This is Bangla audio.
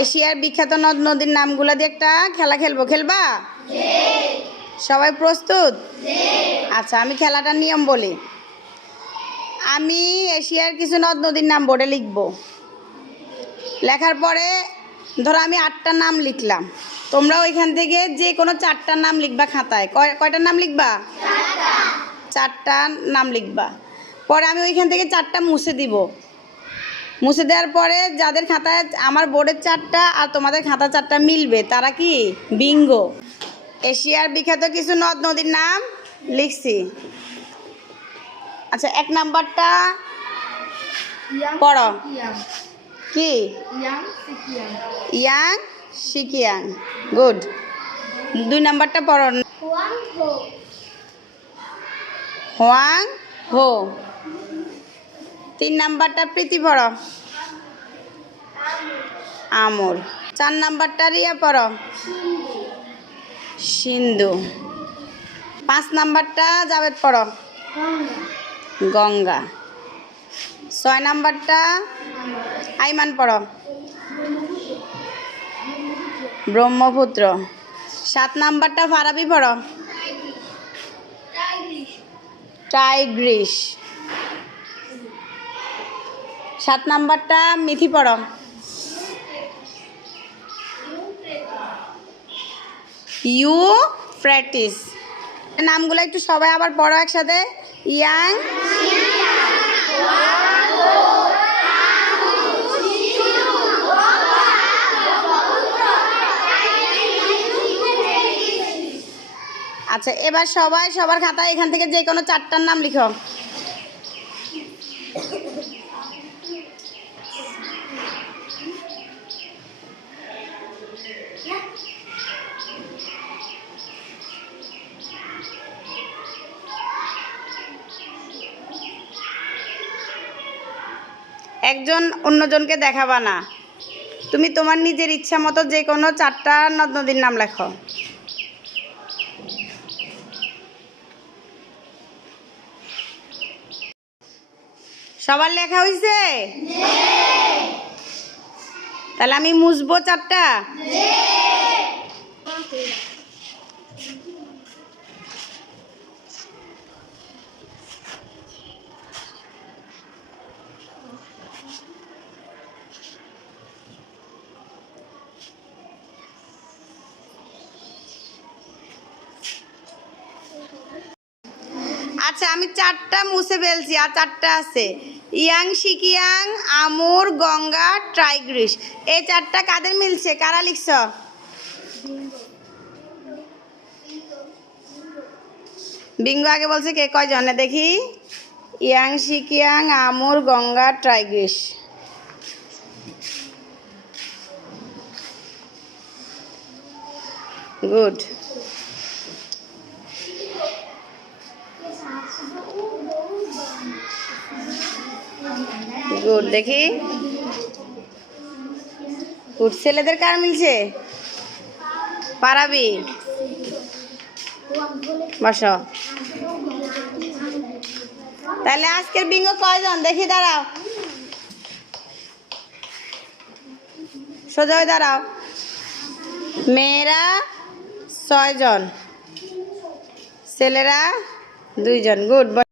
এশিয়ার বিখ্যাত নদ নদীর নামগুলো দিয়ে একটা খেলা খেলবো, খেলবা? সবাই প্রস্তুত? আচ্ছা, আমি খেলাটার নিয়ম বলি। আমি এশিয়ার কিছু নদ নদীর নাম বোর্ডে লিখব। লেখার পরে ধরো আমি 8টা নাম লিখলাম, তোমরা ওইখান থেকে যে কোনো 4টার নাম লিখবা খাতায়। কয়টার নাম লিখবা? 4টা নাম লিখবা। পরে আমি ওইখান থেকে 4টা মুছে দিব। মুছে দেওয়ার পরে যাদের খাতায় আমার বোর্ডের 4টা আর তোমাদের খাতা 4টা মিলবে তারা কি বিঙ্গো। এশিয়ার বিখ্যাত কিছু নদ নদীর নাম লিখছি। আচ্ছা, 1 নাম্বারটা পড়ো। কি? Young Sikiang. গুড। 2 নাম্বারটা পড়ো। হোয়াং হো। 3 নাম্বারটা প্রীতি পড়ো। আমর। 4 নাম্বারটা রিয়া পড়ো। সিন্ধু। 5 নাম্বারটা জাভেদ পড়ো। গঙ্গা। 6 নাম্বারটা আইমান পড়ো। ব্রহ্মপুত্র। 7 নাম্বারটা ফারাবি পড়ো। টাইগ্রিস। 7 নাম্বারটা মিথি পড়ো। ইউফ্রেটিস। নামগুলো একটু সবাই আবার পড়ো একসাথে। ইয়াং। আচ্ছা, এবার সবাই সবার খাতায় এখান থেকে যে কোনো 4টার নাম লিখো। একজন অন্যজনকে দেখাবা না, তুমি তোমার নিজের ইচ্ছা মতো যে কোনো 4টা নদ নদীর নাম লেখো। সবার লেখা হয়েছে? তাহলে আমি মুছবো 4টা। আচ্ছা, আমি 4টা মুছে ফেলছি, আর 4টা আছে। Young Sikiang, আমুর, Ganga, Tigris. এই 4টা কাদের মিলছে? কারা লিখছ? বিঙ্গো আগে বলছে কে? কয়জনে দেখি? Young Sikiang, আমুর, Ganga, Tigris. Good. Good, দেখি। গুড। ছেলেদের কার মিলছে? পারাবি, বসো। তাহলে আজকের বিঙ্গো কয়জন দেখি? দাঁড়াও, সোজা হয়ে দাঁড়াও। মেয়েরা 6 জন, ছেলেরা 2 জন। গুড।